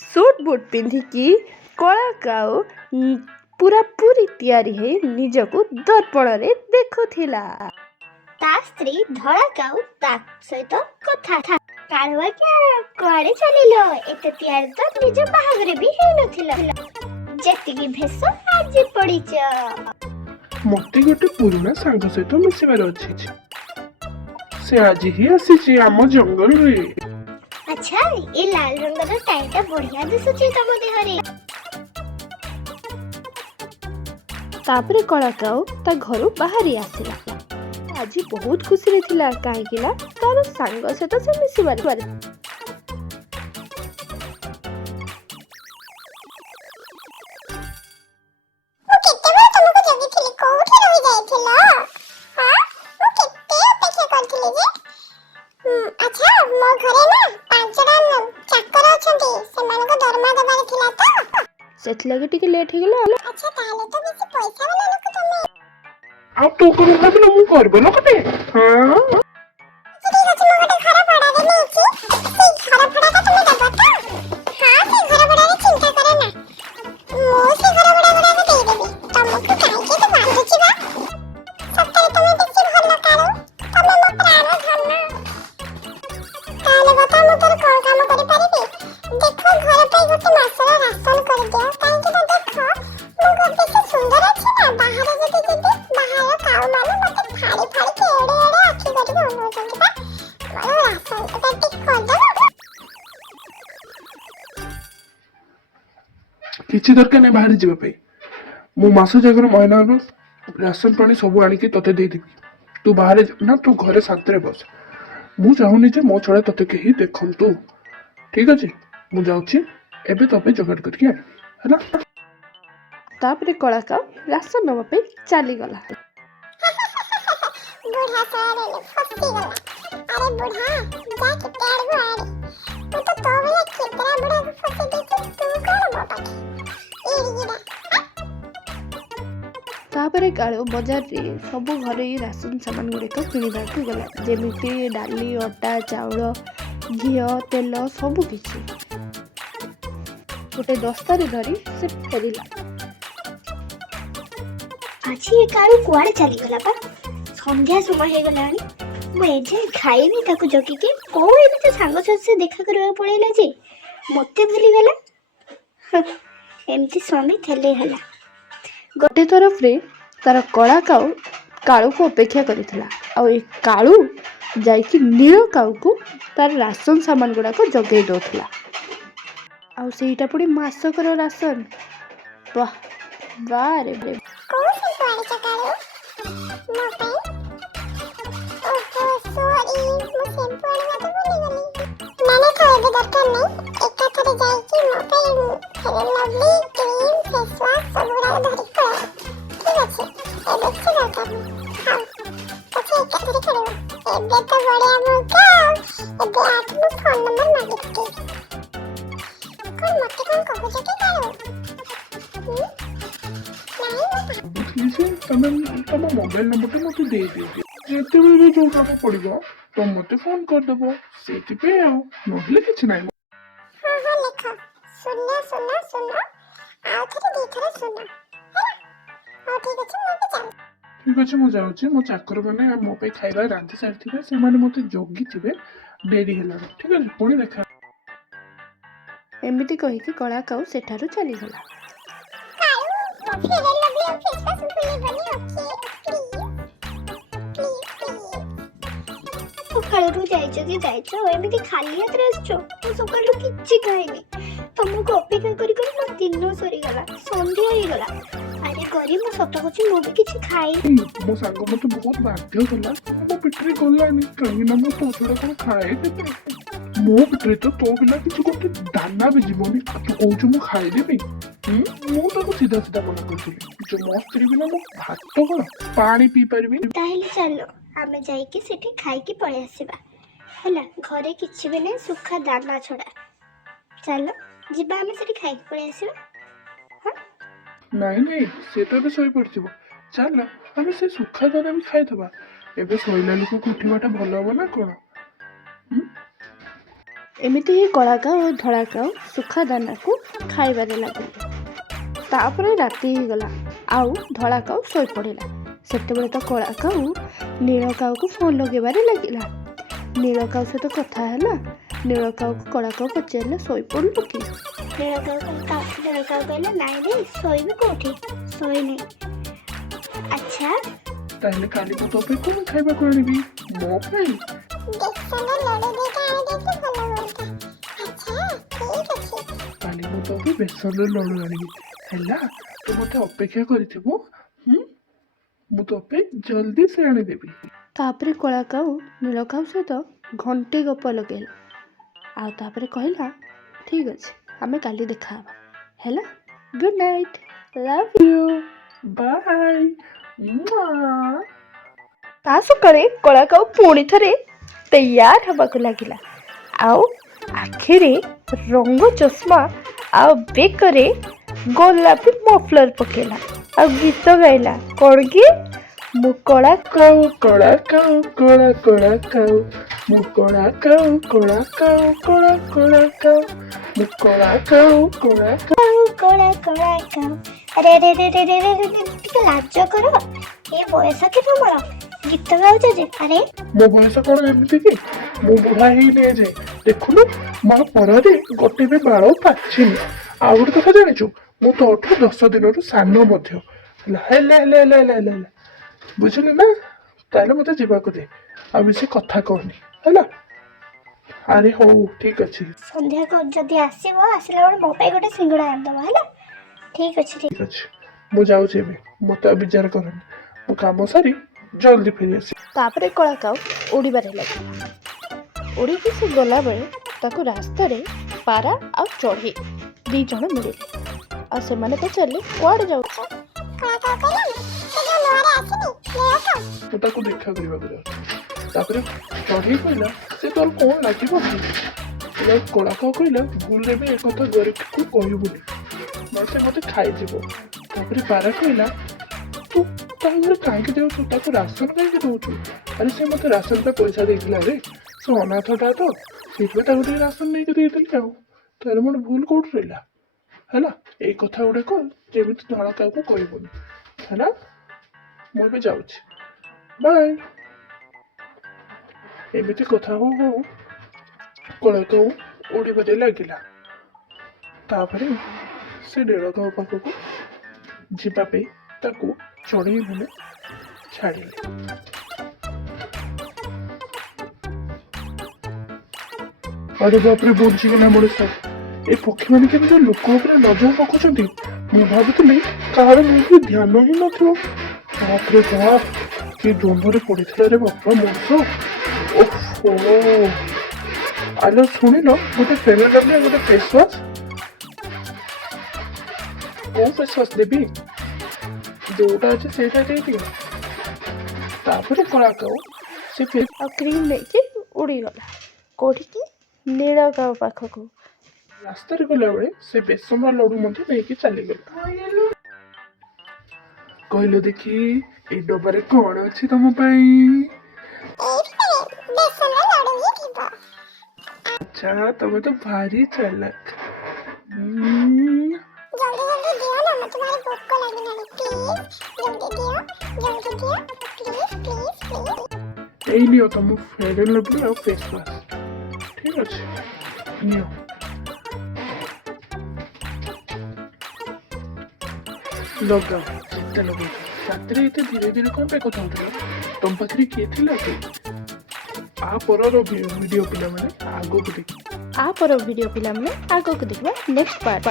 Shoot boot ପିନ୍ଧିକି କଳା କାଉ ପୁରାପୁରି ତିଆରି ହେଇ ନିଜକୁ ଦର୍ପଣରେ ଦେଖୁଥିଲା। ତା ସ୍ତ୍ରୀ ଧଳା କାଉ ତା ସହିତ କଥା କାଳୁ ଆଜ୍ଞା କୁଆଡେ ଚାଲିଲ? ଏତେ ତିଆରି ତ ନିଜ ବାହାଘରେ ବି ହେଇନଥିଲା, ଯେତିକି ଭେଷ ଆଜି ପଡିଛ। ମତେ ଗୋଟେ ପୁରୁଣା ସାଙ୍ଗ ସହିତ ମିଶିବାର ଅଛି। ସେ ଆଜି ହିଁ ଆସିଛି ଆମ ଜଙ୍ଗଲରେ। ଆଚ୍ଛା, ଏ ଲାଲ ରଙ୍ଗର ଟାଇଟା ବଢିଆ ଦିଶୁଛି ତମ ଦେହରେ। ତାପରେ କଳା କାଉ ତା ଘରୁ ବାହାରି ଆସିଲା। ଆଜି ବହୁତ ଖୁସିରେ ଥିଲା, କାହିଁକି ନା ତାର ସାଙ୍ଗ ସହିତ ସେ ମିଶିବାର। ସେଥିଲାଗି ଟିକେ ଲେଟ୍ ହେଇଗଲା। ଆଉ ତୁ କଣ ଭାବିଲ ମୁଁ କରିବ ଲୋକଟେ? ହଁ, କିଛି ଦରକାର ନାହିଁ ବାହାରି ଯିବା ପାଇଁ। ମୁଁ ମାସ ଯାକର ମହିଳାର ରାସନ ପାଣି ସବୁ ଆଣିକି ତତେ ଦେଇଦେବି। ତୁ ବାହାରେ ନା ତୁ ଘରେ ଶାନ୍ତିରେ ବସ। ମୁଁ ଚାହୁଁନି ଯେ ମୋ ଛଡା ତତେ କେହି ଦେଖନ୍ତୁ। ଠିକ ଅଛି, ମୁଁ ଯାଉଛି ଏବେ ତୋ ପାଇଁ ଯୋଗାଡ଼ କରିକି ଆଣେ, ହେଲା। ତାପରେ କଳା କାଉ ରାସନ ନେବା ପାଇଁ ଚାଲିଗଲା। ତାପରେ କାଳୁ ବଜାରରେ ସବୁ ଘରୋଇ ରାସନ ସାମାନ ଗୁଡ଼ିକ କିଣିବାକୁ ଗଲା, ଯେମିତି ଡାଲି, ଅଟା, ଚାଉଳ, ଘିଅ, ତେଲ ସବୁ କିଛି ଗୋଟେ ଦସ୍ତାରେ ଧରି ସେ ଫେରିଲା। ଆଜି ଏ କାଳୁ କୁଆଡେ ଚାଲିଗଲା ବା? ସନ୍ଧ୍ୟା ସମୟ ହେଇଗଲାଣି, ମୁଁ ଏଯାଏ ଖାଇନି ତାକୁ ଜଗିକି। କଣ ଏମିତି ସାଙ୍ଗ ସହିତ ଦେଖା କରିବାକୁ ପଳେଇଲା ଯେ ମତେ ଭୁଲିଗଲା। ଏମିତି ସ୍ୱାମୀ ଥିଲେ ହେଲା। ଗୋଟେ ତରଫରେ ତାର କଳା କାଉ କାଳୁକୁ ଅପେକ୍ଷା କରିଥିଲା, ଆଉ ଏ କାଳୁ ଯାଇକି ନୀଳ କାଉକୁ ତାର ରାସନ ସାମାନ ଗୁଡାକ ଯୋଗେଇ ଦଉଥିଲା। ଆଉ ସେଇଟା ପୁଣି ମାସକର ରାସନ। ବାରେ ତମେ ତମ ମୋବାଇଲ ନମ୍ବରଟା ମତେ ଦେଇଦିଅ। ଯେତେବେଳେ ବି ଯୋଉ କାମ ପଡିବ ତମେ ମତେ ଫୋନ କରିଦବ। ସେଇଥିପାଇଁ ଆଉ ନହେଲେ କିଛି ନାହିଁ। ଠିକ ଅଛି, ମୁଁ ଯାଉଛି। ମୋ ଚାକର ମାନେ ମୋ ପାଇଁ ଖାଇବା ରାନ୍ଧି ସାରିଥିବେ, ସେମାନେ ମତେ ଜଗିଥିବେ। ଡେରି ହେଲାଣି, ଠିକ ଅଛି, ପୁଣି ଦେଖା। ଏମିତି କହିକି କଳା କାଉ ସେଠାରୁ ଚାଲିଗଲା। ସକାଳରୁ ଯାଇଛ ଯେ ଯାଇଛ, ଏମିତି ଖାଲି ହାତରେ ଆସିଛ? ମୁଁ ସକାଳରୁ କିଛି ଖାଇନି, ତମକୁ ଅପେକ୍ଷା କରି କରି ମୋ ଦିନ ସରିଗଲା, ସନ୍ଧ୍ୟା ହେଇଗଲା। ଆରେ ଗରି, ମୁଁ ସତ କହୁଛି, ମୁଁ ବି କିଛି ଖାଇନି। ମୋ ସାଙ୍ଗ ମତେ ବହୁତ ବାଧ୍ୟ କଲା, ମୋ ପେଟରେ ଗଲାନି, କାହିଁକି ନା ମୁଁ ତୋ ଛଡା କଣ ଖାଏ କେତେ? ମୋ ପେଟରେ ତ ତୋ ବିନା କିଛି ଗୋଟେ ଦାନା ବି ଯିବନି। ତୁ କହୁଛୁ ମୁଁ ଖାଇଦେବି? ମୁଁ ତାକୁ ସିଧା ସିଧା ମନା କରିଥିଲି, ମୋ ସ୍ତ୍ରୀ ବିନା ମୁଁ ଭାତ କଣ ପାଣି ପିଇ ପାରିବି। ତାହେଲେ ଚାଲ ଆମେ ଯାଇକି ସେଠି ଖାଇକି ପଳେଇ ଆସିବା, ହେଲା। ଘରେ କିଛି ବି ନାହିଁ, ସୁଖା ଦାନା ଛଡା। ଚାଲ ଯିବା, ଆମେ ସେଠି ଖାଇକି ପଳେଇ ଆସିବା। ନାଇଁ, ସେ ତ ଏବେ ଶୋଇପଡିଥିବ। ଚାଲ ଆମେ ସେ ସୁଖା ଦାନା ବି ଖାଇଦବା। ଏବେ ଶୋଇଲା ଲୋକକୁ ଉଠିବାଟା ଭଲ ହବ ନା କଣ? ଏମିତି ହିଁ କଳା କାଉ ଓ ଧଳା କାଉ ଶୁଖା ଦାନାକୁ ଖାଇବାରେ ଲାଗିଲେ। ତାପରେ ରାତି ହେଇଗଲା ଆଉ ଧଳା କାଉ ଶୋଇପଡ଼ିଲା। ସେତେବେଳେ ତ କଳା କାଉ ନୀଳ କାଉକୁ ଫୋନ୍ ଲଗେଇବାରେ ଲାଗିଲା। ନୀଳ କାଉ ସହିତ କଥା ହେଲା। ନୀଳ କାଉକୁ କଳା କାଉ ପଚାରିଲା, ଶୋଇପଡ଼ିଲୁ କି? ନୀଳ କାଉ କହିଲା ନାଇଁ ରେ, ଶୋଇବି କୋଉଠି, ଶୋଇନି। ଆଚ୍ଛା ତାହେଲେ କାଲି ମୁଁ ତୋ ପାଇଁ କଣ ଖାଇବାକୁ ଆଣିବି? ମୋ ପାଇଁ? କାଲି ମୁଁ ତୋ ପାଇଁ ବେସନର ଲଡୁ ଆଣିବି ହେଲା। ତୁ ମତେ ଅପେକ୍ଷା କରିଥିବୁ। ମୁଁ ତୋ ପାଇଁ ଜଲ୍ଦି ସେ ଆଣିଦେବି। ତାପରେ କଳା କାଉ ନୀଳ କାଉ ସହିତ ଘଣ୍ଟେ ଗପ ଲଗେଇଲା ଆଉ ତାପରେ କହିଲା, ଠିକ୍ ଅଛି, ଆମେ କାଲି ଦେଖା ହେବା ହେଲା। Good night, love you. Bye. ତା ସକାଳେ କଳା କାଉ ପୁଣି ଥରେ ତୈୟାର ହେବାକୁ ଲାଗିଲା ଆଉ ଆଖିରେ ରଙ୍ଗ ଚଷମା ଆଉ ବେକରେ ଗୋଲାପୀ ମଫଲର ପକେଇଲା ଆଉ ଗୀତ ଗାଇଲା। କ'ଣ କି? ମୁଁ କଳା କାଉ କଳା କାଉ କଳା କଳା କାଉ, ମୁଁ କଳା କାଉ କଳା କାଉ କଳା କଳା କାଉ, ମୁଁ କଳା କାଉ କଳା କାଉ। କଳା କାଉ। ଆରେ ଆରେ ଆରେ ଆରେ ଆରେ ଆରେ, ଟିକେ ଲାଜ କର। ଏ ବୟସ କି ତମର, ଗୀତ ଗାଉଛ ଯେ? ଆରେ ମୋ ବୟସ କ'ଣ ଏମିତି କି? ମୁଁ ବୁଢା ହେଇନି ଏ ଯାଏ। ଦେଖୁନୁ ମୋ ପରରେ ଗୋଟେ ବି ବାଳ ପାଚିନି। ଆଉ ଗୋଟେ କଥା ଜାଣିଛୁ, ମୁଁ ତୋଠୁ 10 ଦିନରୁ ସାନ ମଧ୍ୟ। ହେଲା। ବୁଝିଲୁ ନା? ତାହେଲେ ମତେ ଯିବାକୁ ଦେ, ଆଉ ବେଶୀ କଥା କହନି ହେଲା। ଆରେ ହଉ ଠିକ ଅଛି। ସନ୍ଧ୍ୟାକୁ ଯଦି ଆସିଲା ବେଳେ ମୋ ପାଇଁ ଗୋଟେ ସିଙ୍ଗଡ଼ା ଆଣିଦବ ହେଲା। ଠିକ ଅଛି। ଠିକ ଅଛି, ମୁଁ ଯାଉଛି ଏବେ। ମତେ ଆଉ ବିଚାର କରନି, ମୁଁ କାମ ସାରି ଜଲ୍ଦି ଫେରି ଆସିବି। ତାପରେ କଳା କାଉ ଉଡ଼ିବାରେ ଲାଗିଲା। ଉଡ଼ିକି ସେ ଗଲାବେଳେ ତାକୁ ରାସ୍ତାରେ ପାରା ଆଉ ଚଢ଼େଇ 2 ଜଣ ମିଳିଲେ ଆଉ ସେମାନେ ପଚାରିଲେ, କୁଆଡ଼େ ଯାଉଛ? ମୁଁ ତାକୁ ଦେଖା କରିବାକୁ ଯାଉଛି। ତାପରେ ଚଢ଼େଇ କହିଲା, ସେ ତୋର କ'ଣ ଲାଗିବ କି? କଳା କାଉ କହିଲା, ଭୁଲରେ ବି ଏକଥା ଗରିବକୁ କହିବୁନି, ନହେଲେ ସେ ମତେ ଖାଇଯିବ। ତାପରେ ପାରା କହିଲା, ତୁ ତା ଘରେ କାହିଁକି ଯାଉଛୁ? ତାକୁ ରାସନ କାହିଁକି ଦଉଛୁ? ଆରେ ସେ ମତେ ରାସନ ପାଇଁ ପଇସା ଦେଇଥିଲା ରେ, ସେ ଅନାଥଟା ତ, ସେଇଥିପାଇଁ ତାକୁ ଟିକେ ରାସନ ନେଇକି ଦେଇଦେଲି ଆଉ। ତାହେଲେ ମୋର ଭୁଲ କୋଉଠି ରହିଲା? ହେଲା, ଏଇ କଥା ଗୁଡାକ ଯେମିତି ଧଳା କାଉକୁ କହିବୁନି ହେଲା। ମୁଁ ଏବେ ଯାଉଛି, ବାଏ। ଏମିତି କଥା ହଉ ହଉ କଳା କାଉ ଉଡ଼ିବାରେ ଲାଗିଲା। ତାପରେ ସେ ନୀଳ କାଉ ପାଖକୁ ଯିବା ପାଇଁ ତାକୁ ଚଢ଼େଇ ମାନେ ଛାଡ଼ିଲେ। ଆରେ ବାପରେ, ବଞ୍ଚିଗଲା ମଣିଷ। ଏ ପକ୍ଷୀମାନେ କେମିତି ଲୋକ ଉପରେ ନଜର ପକାଉଛନ୍ତି? ମୁଁ ଭାବୁଥିଲି କାହାର ନେଇକି ଧ୍ୟାନ ହିଁ ନଥିବ। ବାପରେ ବାପ, କି ଦ୍ୱନ୍ଦ୍ୱରେ ପଡ଼ିଥିଲା ରେ ବାପା ମଣିଷ। ଓହୋ, ଆଲୋ ଶୁଣିଲ, ଗୋଟେ ଫେମିନା ଗୋଟେ ଫେସ୍ ୱାଶ। କୋଉ ଫେସ୍ ୱାଶ ଦେବି? ଯୋଉଟା ଅଛି ସେଇଟା ଦେଇଦିଅ। ତାପରେ କଳା କାଉ ସେ ଆଉ କ୍ରିମ୍ ନେଇକି ଉଡ଼ିଗଲା। କୋଉଠିକି? ନୀଳ କାଉ ପାଖକୁ। ରାସ୍ତାରେ ଗଲାବେଳେ ସେ ବେସନ ଲଡୁ ମଧ୍ୟ ନେଇକି ଚାଲିଗଲା। କହିଲ ଦେଖି, ଏଇ ଡବାରେ କ'ଣ ଅଛି ତମ ପାଇଁ? ଆଚ୍ଛା, ତମେ ତ ଭାରି ଚାଲାକ। ଏଇ ନିଅ ତମ ଫେୟାର ଆଣ୍ଡ ଲଭଲି ଆଉ ଫେସ୍ ୱାଶ। ଠିକ ଅଛି, ନିଅ। ଲଗାଅ, ଯେତେ ଲଗାଉ। ରାତିରେ ଏତେ ଧୀରେ ଧୀରେ କ'ଣ ପାଇଁ କଥା ହଉଥିଲ? ତମ ପାଖରେ କିଏ ଥିଲା କି? ଆ ପରର ଭିଡ଼ିଓ ପିଲାମାନେ ଆଗକୁ ଦେଖିବେ। ଆ ପର ଭିଡ଼ିଓ ପିଲାମାନେ ଆଗକୁ ଦେଖିବା ନେକ୍ସଟ ପାର୍ଟ।